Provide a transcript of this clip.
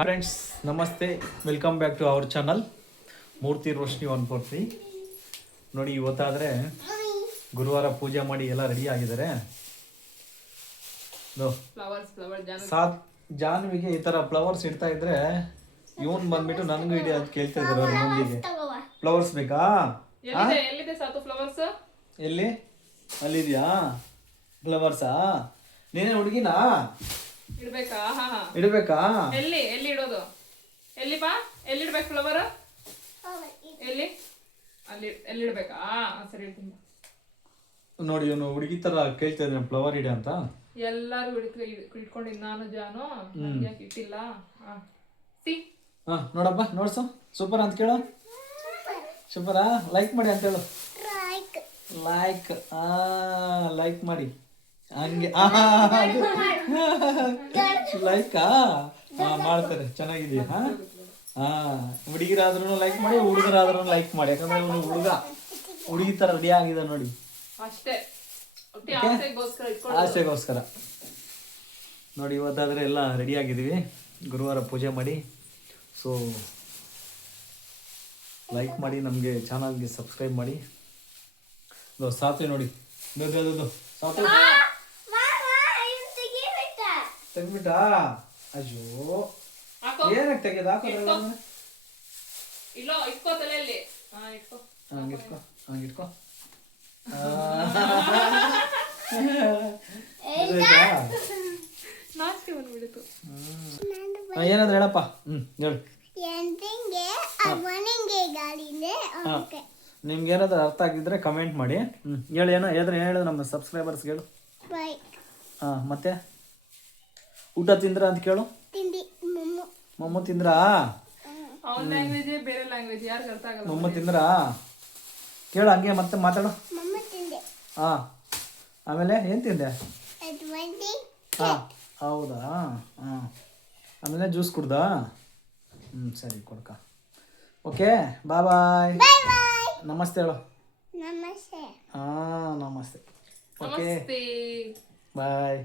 Hi friends, ನಮಸ್ತೆ. Welcome back to our channel Murthy Roshni 143. ನೋಡಿ, ಇವತ್ತಾದರೆ ಗುರುವಾರ ಪೂಜೆ ಮಾಡಿ ಎಲ್ಲ ರೆಡಿ ಆಗಿದ್ದಾರೆ. ಜಾನ್ವಿಗೆ ಈ ಥರ ಫ್ಲವರ್ಸ್ ಇಡ್ತಾ ಇದ್ರೆ ಇವನ್ ಬಂದ್ಬಿಟ್ಟು ನನಗೂ ಇಡಿ ಅಂತ ಕೇಳ್ತಾ ಇದ್ದಾರೆ. ಅವ್ರ ಮುಂದಿಗೆ ಫ್ಲವರ್ಸ್ ಬೇಕಾ? ಎಲ್ಲಿ? ಅಲ್ಲಿದ್ಯಾ ಫ್ಲವರ್ಸಾ? ನೀನೇ ಹುಡುಗಿನಾ? ಇಡ್ಬೇಕಾ? ಎಲ್ಲಿ ಇಡೋದು? ಎಲ್ಲಿಪಾ? ಎಲ್ಲಿ ಇಡ್ಬೇಕು ಫ್ಲವರ್? ಎಲ್ಲಿ? ಎಲ್ಲಿ ಇಡ್ಬೇಕಾ? ಸರಿ, ಇಡ್ತೀನಿ. ನೋಡಿ, ಇವನು ಹುಡುಗಿ ತರ ಕೇಳ್ತಾ ಇದ್ದಾನೆ ಫ್ಲವರ್ ಇಡ ಅಂತ. ಎಲ್ಲಾರು ಇಟ್ಕೊಂಡಿದ್ ನಾನು ಜಾನು ಯಾಕೆ ಇಟ್ಟಿಲ್ಲ. ನೋಡಪ್ಪ, ನೋಡ್ಸು. ಸೂಪರ್ ಅಂತ ಕೇಳು. ಸೂಪರಾ? ಲೈಕ್ ಮಾಡಿ ಅಂತ ಹೇಳು. ಲೈಕ್ ಮಾಡಿ. ಹಂಗೆ ಲೈಕಾ ಮಾಡ್ತಾರೆ. ಚೆನ್ನಾಗಿದೆಯಾ? ಹುಡುಗಿರಾದ್ರೂ ಲೈಕ್ ಮಾಡಿ, ಹುಡುಗರಾದ್ರೂ ಲೈಕ್ ಮಾಡಿ. ಯಾಕಂದ್ರೆ ಇವನು ಹುಡುಗಿ ತರ ರೆಡಿ ಆಗಿದೆ ನೋಡಿ. ಅಷ್ಟೇ, ಆಸೆಗೋಸ್ಕರ. ನೋಡಿ, ಇವತ್ತಾದ್ರೆ ಎಲ್ಲ ರೆಡಿ ಆಗಿದ್ದೀವಿ ಗುರುವಾರ ಪೂಜೆ ಮಾಡಿ. ಸೊ ಲೈಕ್ ಮಾಡಿ, ನಮಗೆ ಚಾನಲ್ಗೆ ಸಬ್ಸ್ಕ್ರೈಬ್ ಮಾಡಿ. ಸಾತ್ವಿ ನೋಡಿ, ಸಾತ್ವಿ ತೆಗ್ಬಿಟ್ಟಾ? ಅಯ್ಯೋ, ಏನಕ್ಕೆ ತೆಗೆದು ಹಾಕೋದ್ರಲ್ಲ? ಇಟ್ಕೋ ತಲೆಯಲ್ಲಿ. ಹಂಗಿಟ್ಕೋ. ನಾಚಿಕೆ ಬಂದ್ಬಿಡ್ತು. ಏನಾದ್ರು ಹೇಳಪ್ಪ. ಹೇಳು. ನಿಮ್ಗೆ ಏನಾದ್ರು ಅರ್ಥ ಆಗಿದ್ರೆ ಕಮೆಂಟ್ ಮಾಡಿ. ಹೇಳು, ಹೇಳು ನಮ್ಮ ಸಬ್ಸ್ಕ್ರೈಬರ್ಸ್ಗೆ ಹೇಳು. ಮತ್ತೆ ಊಟ ತಿಂದ್ರ ಅಂತ ಕೇಳು. ಮೊಮ್ಮು ತಿಂದ್ರಾ? ಅವನ ಲ್ಯಾಂಗ್ವೇಜ್ ಬೇರೆ ಲ್ಯಾಂಗ್ವೇಜ್, ಯಾರಿಗೆ ಅರ್ಥ ಆಗಲ್ಲ. ಮೊಮ್ಮು ತಿಂದ್ರಾ ಕೇಳು. ಹಂಗೆ ಮತ್ತೆ ಮಾತಾಡು. ಆಮೇಲೆ ಏನು ತಿಂದೆ? ಹೌದಾ? ಆಮೇಲೆ ಜ್ಯೂಸ್ ಕುಡ್ದಾ? ಸರಿ, ಕೊಡ್ಕ. ಓಕೆ, ಬಾಯ್. ನಮಸ್ತೆ ಹೇಳು. ನಮಸ್ತೆ. ಓಕೆ, ಬಾಯ್.